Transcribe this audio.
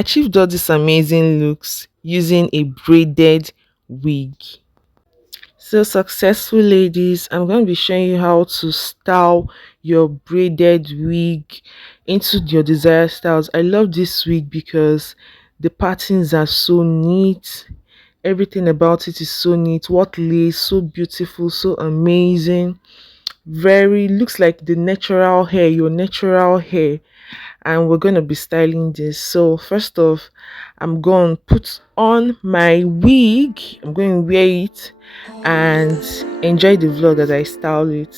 achieved all these amazing looks using a braided wig. So, successful ladies, I'm going to be showing you how to style your braided wig into your desired styles. I love this wig because the patterns are so neat. Everything about it is so neat. What lace, so beautiful, so amazing. Very looks like the natural hair, your natural hair. And we're going to be styling this. So first off, I'm going to put on my wig. I'm going to wear it and enjoy the vlog as I style it.